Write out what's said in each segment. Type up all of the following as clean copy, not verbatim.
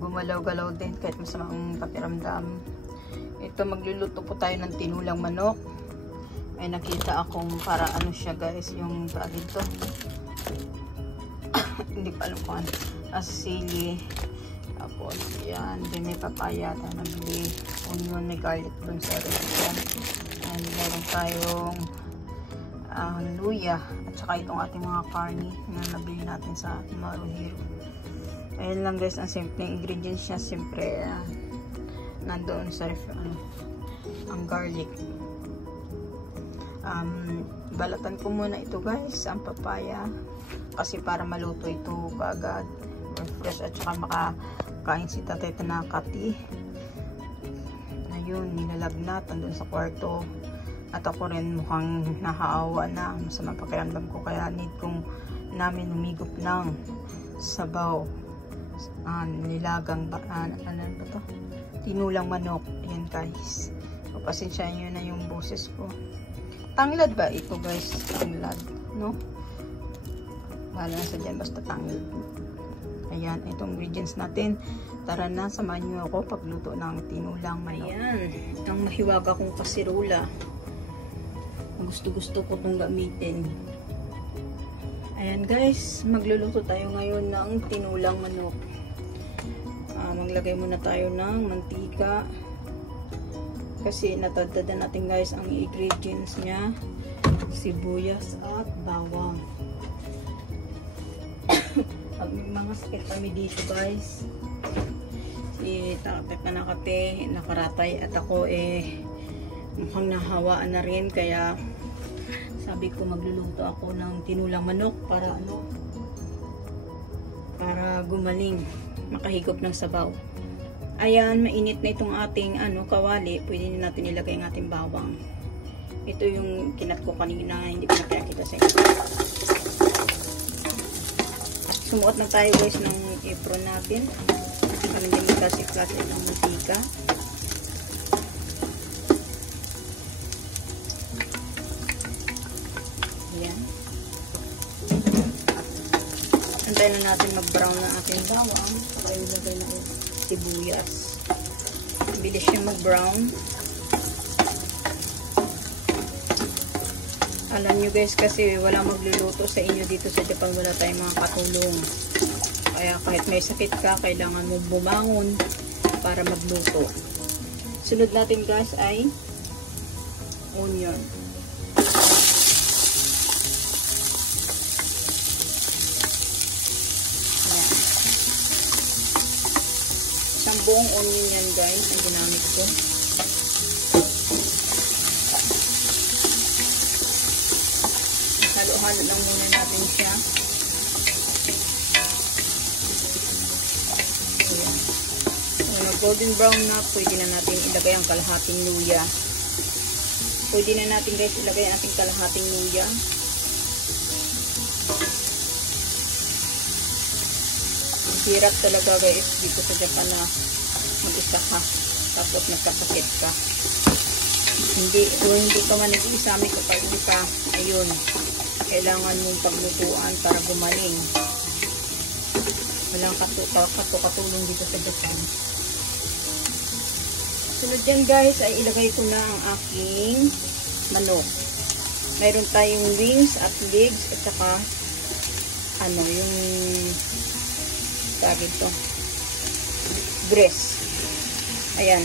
gumalaw-galaw din kahit masamang pakiramdam. Ito, magluluto po tayo ng tinulang manok. Ay nakita akong para ano siya guys, yung tawagin to. Hindi pa alam kung ano. Asili. Tapos yan, din may papaya tayo nabili. Onion, may garlic dun sa restaurant. And meron tayong luya. At saka itong ating mga karni na nabili natin sa Maruhiro. Ayan lang guys, ang simple ingredients niya. Siyempre, nandoon sa ang garlic. Balatan ko muna ito guys, ang papaya. Kasi para maluto ito kaagad. Fresh at saka makakain si Tatay Tanakati. Ayun, nilalagnat andun sa kwarto. At ako rin mukhang nahaawa na. Masama pakiramdam ko kaya need kong namin humigop ng sabaw. Nilagang ano ba to? Tinulang manok. Ayan guys. Pasensyahan nyo na yung boses ko. Tanglad ba ito guys? Tanglad, no? Bahala na sa dyan, basta tanglad. Ayan, itong ingredients natin. Tara na, samahan nyo ako pagluto ng tinulang manok. Ayan, ang mahiwaga kong kasirula. Gusto ko itong gamitin. Ayan guys, magluluto tayo ngayon ng tinulang manok. Maglagay muna tayo ng mantika. Kasi natadada natin guys ang ingredients niya. Sibuyas at bawang. Pag may mga sakit kami dito guys, si Tatay Tanakati nakaratay at ako mukhang nahawaan na rin, kaya sabi ko magluluto ako ng tinulang manok para para gumaling, makahigop ng sabaw. Ayan, mainit na itong ating kawali. Pwede na natin ilagay ang ating bawang. Ito yung kinat ko kanina, hindi ko nakikita sa inyo. Sumuot na tayo guys ng apron natin. Para hindi magkasik-kasik ng mantika. Ayan. Antayin na natin mag-brown na ating bawang. Para ilagay na sibuyas. Bilis siya mag-brown. Alam nyo guys, kasi wala magluluto sa inyo dito sa Japan, wala tayong mga katulong. Kaya kahit may sakit ka, kailangan mo bumangon para magluto. Sunod natin guys ay onion. Isang buong onion yan guys, ang ginamit ko. Halo-halo lang muna natin siya. Ayan. Kung mag-golden brown na, pwede na natin ilagay ang kalahating luya. Pwede na natin guys ilagay ang ating kalahating luya. Hirap talaga guys dito sa Japan na mag-isa ka tapos nagkasakit ka. Kung hindi ka man nag-iisa, may kapatid ka, ayun, kailangan mong paglutuan para gumaling. Walang katulong dito sa Japan. Sunod yan guys ay ilagay ko na ang aking manok. Mayroon tayong wings at legs at saka yung tawag ito, breast. Ayan,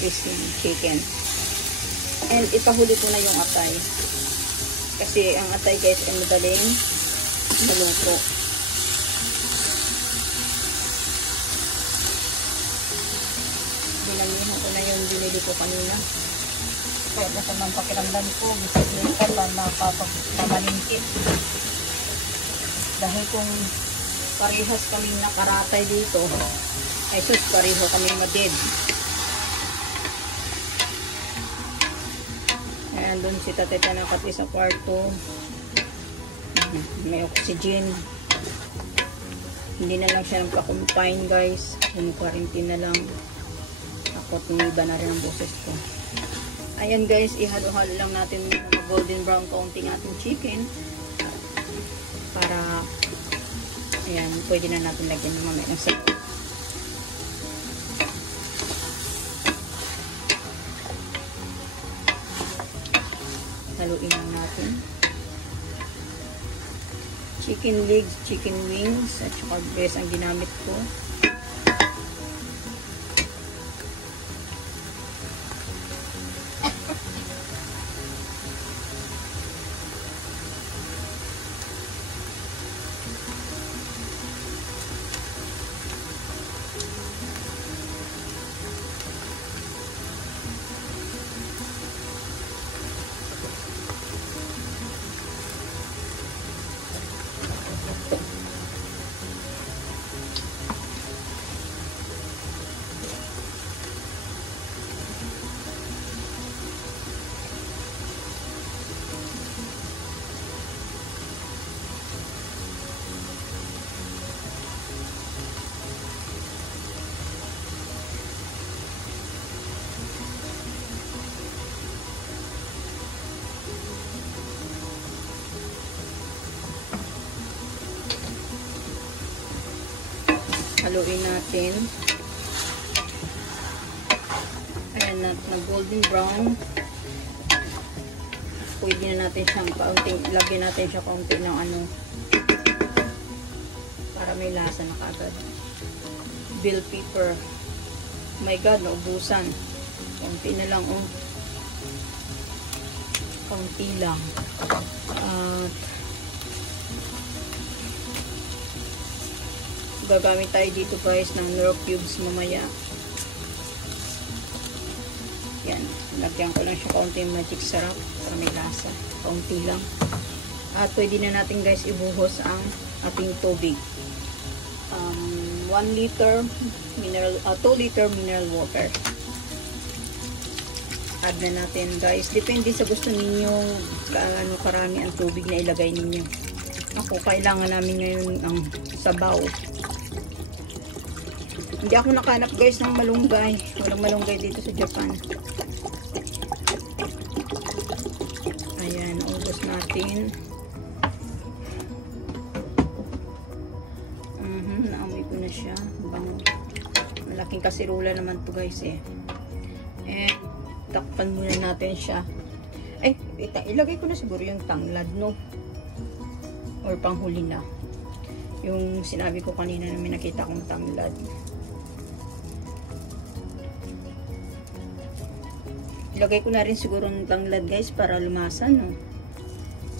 this chicken. And ipahuli ko na yung atay. Kasi ang atay guys ay madaling maluto. Binalihan ko na yung binili ko kanina. Kaya nasa mga pakiramdam ko, bisikleta pa mamalingkit. Dahil kung parehas kaming nakaratay dito, ay sus, pareho kaming madid. Ayan, doon si Tatay Tanakati sa kwarto. May oxygen. Hindi na lang siya nagka-confine guys. Quarantine na lang. Ako tumiba na rin ang boses ko. Ayan guys, ihalo-halo lang natin golden brown kaunting ating chicken. Para ayan, pwede na natin lagyan ng mamaya ng sabaw. chicken legs, chicken wings, at saka breast ang ginamit ko. Haluin natin. Ayan na golden brown. Pwede na natin siyang kaunting, lagyan natin siya kaunti ng ano, para may lasa na kaagad. Bell pepper. Oh my God, naubusan. Kaunti na lang, oh. Kaunti lang. Gagamit tayo dito guys ng Knorr cubes mamaya. Yan. Lagyan ko lang siya kaunting magic sarap para may lasa. Kaunti lang. At pwede na natin guys ibuhos ang ating tubig. 1 liter mineral, 2 liter mineral water. Add na natin guys. Depende sa gusto ninyong ano karami ang tubig na ilagay ninyo. Ako, kailangan namin ngayon ang sabaw. Hindi ako nakahanap guys ng malunggay. Walang malunggay dito sa Japan. Ayan, ubos natin. Naamoy ko na siya. Malaking kasirula naman to guys eh. And takpan muna natin siya. Ay, ilagay ko na siguro yung tanglad, no? Or panghuli na. Yung sinabi ko kanina na may nakita kong tanglad. Ilagay ko na rin siguro ng tanglad guys para lumasa, no?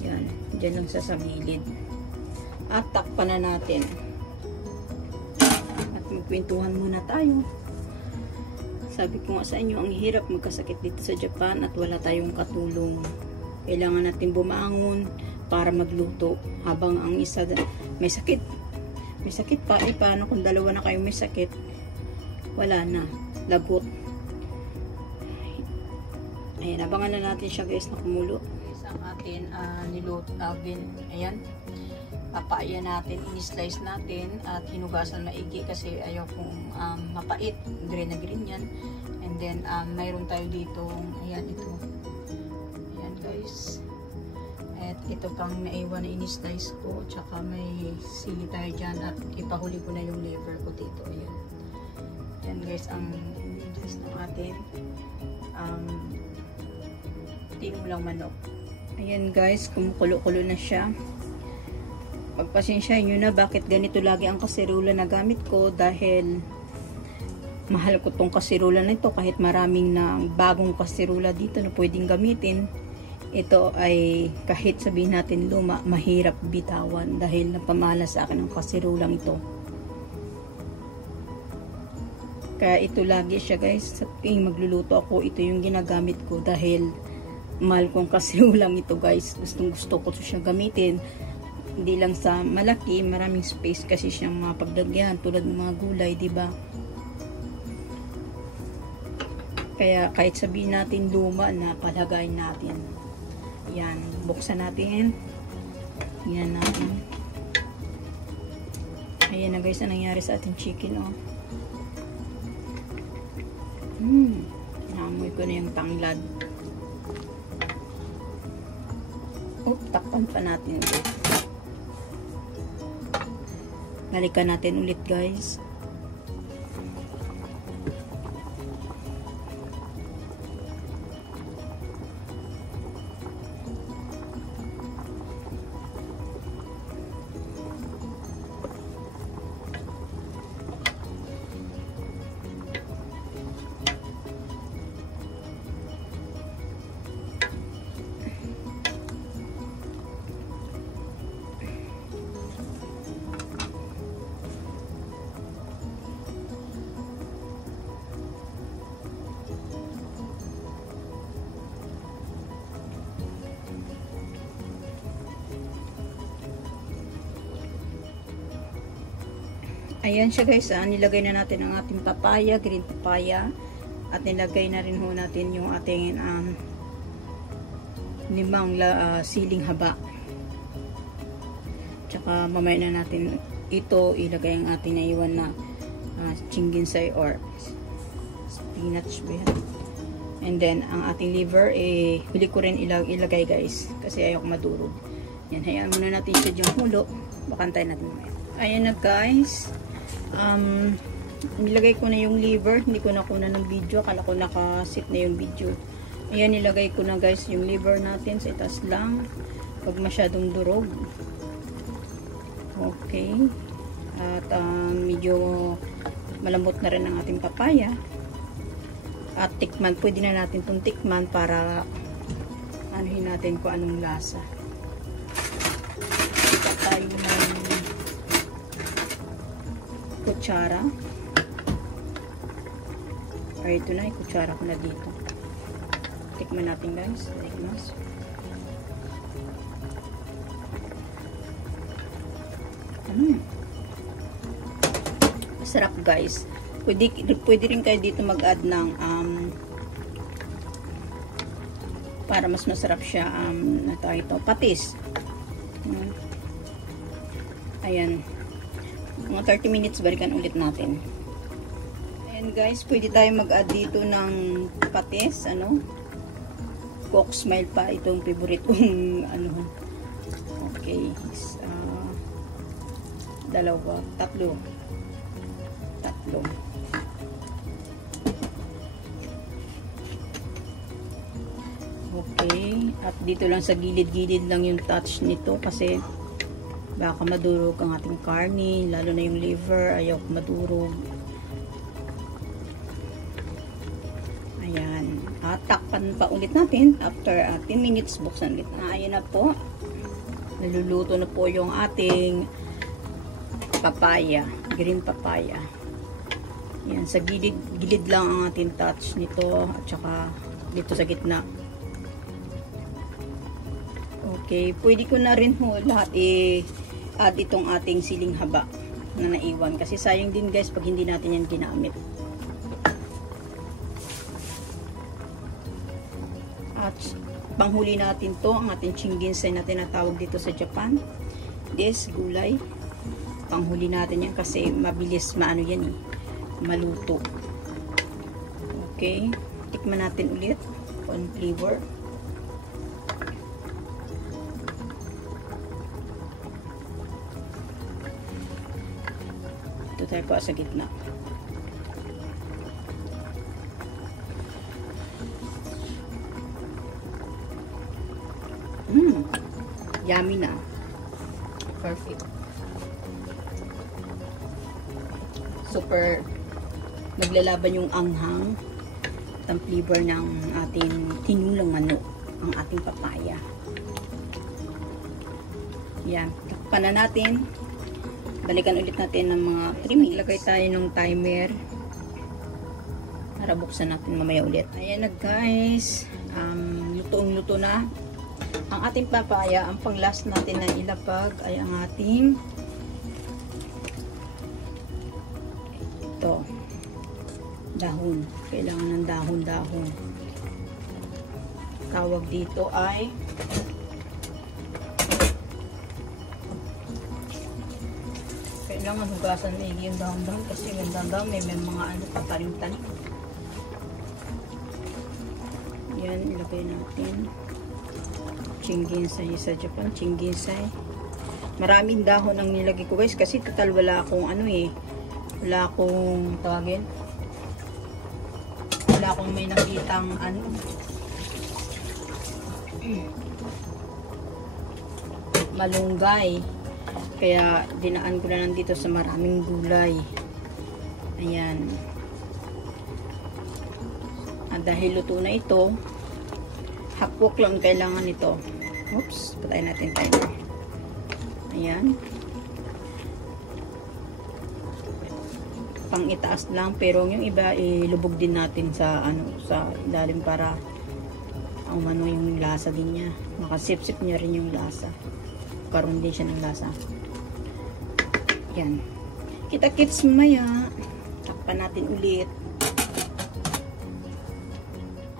Yan, dyan lang sa gilid. At takpan na natin. At magkwentuhan muna tayo. Sabi ko nga sa inyo, ang hirap magkasakit dito sa Japan at wala tayong katulong. Kailangan natin bumangon para magluto habang ang isa may sakit. May sakit pa, eh paano kung dalawa na kayo may sakit? Wala na, lagot. Ayan, abangan na natin siya guys na kumulo. Ang atin niluto, ayan, papaayan natin, in-slice natin at hinugasan maigi kasi ayaw kong mapait, green na green yan. And then mayroon tayo dito, ayan ito, ayan guys, at ito pang naiwan na in-slice ko, tsaka may sili tayo dyan at ipahuli ko na yung liver ko dito. Ayan, ayan guys ang ingredients ng atin tinulang manok. Ayan guys, kumukulo-kulo na siya. Pagpasensya nyo na bakit ganito lagi ang kasirola na gamit ko dahil mahal ko tong kasirola na ito kahit maraming na bagong kasirola dito na pwedeng gamitin. Ito ay kahit sabihin natin luma, mahirap bitawan dahil napamala sa akin ang kasirolang ito. Kaya ito lagi siya guys. Sa tuwing magluluto ako, ito yung ginagamit ko dahil mahal kong kasirolang ito guys. Gusto ko siya gamitin. Hindi lang sa malaki, maraming space kasi siyang mapagdagyan tulad ng mga gulay, diba? Kaya kahit sabihin natin luma na, palagayin natin. Yan, buksan natin. Yan natin. Ayan na guys, ang nangyari sa ating chicken, oh. Naamoy ko na yung tanglad. Takpan pa natin ito. Balikan natin ulit guys. Ayan siya guys, nilagay na natin ang ating papaya, green papaya. At nilagay na rin ho natin yung ating limang siling haba. Tsaka mamaya na natin ito ilagay ang ating naiwan na chinginsay or spinach ba yan. And then ang ating liver huli ko rin ilagay guys kasi ayoko madurog. Yan, hayaan muna natin siya diyang hulo. Bakantay natin mamaya. Ayan na guys. Nilagay ko na yung liver. Hindi ko na kuna ng video. Akala ko nakasit na yung video. Ayan, nilagay ko na guys yung liver natin sa itaas lang. Huwag masyadong durog. Okay. At medyo malambot na rin ang ating papaya. At tikman. Pwede na natin itong tikman para anuhin natin kung anong lasa. Ika tayo ng kutsara. Ay, ito na. Kutsara ko na dito. Tikman natin guys. Tikmas. Sarap guys. Pwede rin kayo dito mag-add ng para mas masarap siya ito, patis. Ayan. Mga 30 minutes balikan ulit natin. Ayan guys, pwede tayo mag-add dito ng patis, Coke Smile pa, itong favorite kong Okay. Tatlo. Okay. At dito lang sa gilid-gilid lang yung touch nito kasi baka madurog ang ating karne, lalo na yung liver, ayaw madurog. Ayan. At takpan pa ulit natin after 10 minutes, buksan ulit. Ayan na po. Naluluto na po yung ating papaya, green papaya. Yan, sa gilid lang ang ating touch nito at saka dito sa gitna. Okay, pwede ko na rin lahat add itong ating siling haba na naiwan kasi sayang din guys pag hindi natin yan ginamit. At panghuli natin to, ang ating chinginsay na tinatawag dito sa Japan. This gulay. Panghuli natin yan kasi mabilis maluto. Okay, tikman natin ulit on flavor. Ito tayo po sa gitna. Yummy na. Perfect. Super naglalaban yung anghang at ang flavor ng ating tinulang manok, ang ating papaya. Yan. Takpan na natin. Balikan ulit natin ng mga 3 minutes. Ilagay tayo ng timer para buksan natin mamaya ulit. Ayan na guys. Luto na. Ang ating papaya, ang pang last natin na ilapag ay ang ating dahon. Kailangan ng dahon-dahon. Tawag dito ay kailangan hugasan na yung dahon-dahon kasi yung dahon-dahon may mga patalim-talim. Yan, ilagay natin. Chinginsay sa Japan. Chinginsay. Maraming dahon ang nilagay ko guys kasi total wala akong wala akong tawagin. Wala akong may nakitang malunggay. Kaya dinaan ko na lang dito sa maraming gulay. Ayan. At dahil luto na ito, hapok lang kailangan ito. Oops, patayin natin timer. Ayan. Pang itaas lang pero yung iba ilubog din natin sa sa ilalim para yung lasa din niya. Makasip-sip niya rin yung lasa. Karoon din siya ng lasa. Yan. Kita-kits mamaya. Takpan natin ulit.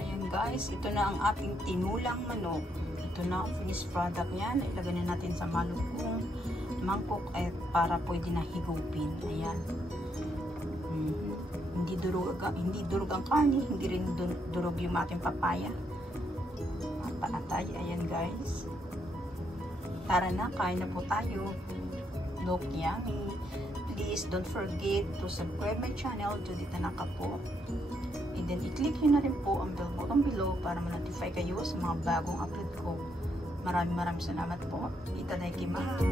Ayan guys, ito na ang ating tinulang manok. Ito na ang finished product niyan. Ilagay na natin sa malupong mangkok at para pwede na higupin. Ayan. Hindi durog ang karne, hindi rin durog yung ating papaya. Paatay. Ayan guys. Tara na, kain na po tayo. Look yummy. Please don't forget to subscribe my channel, Judith Tanaka po. And then i-click nyo na rin po ang bell button below para ma-notify kayo sa mga bagong upload ko. Maraming salamat po. Itadakimasu.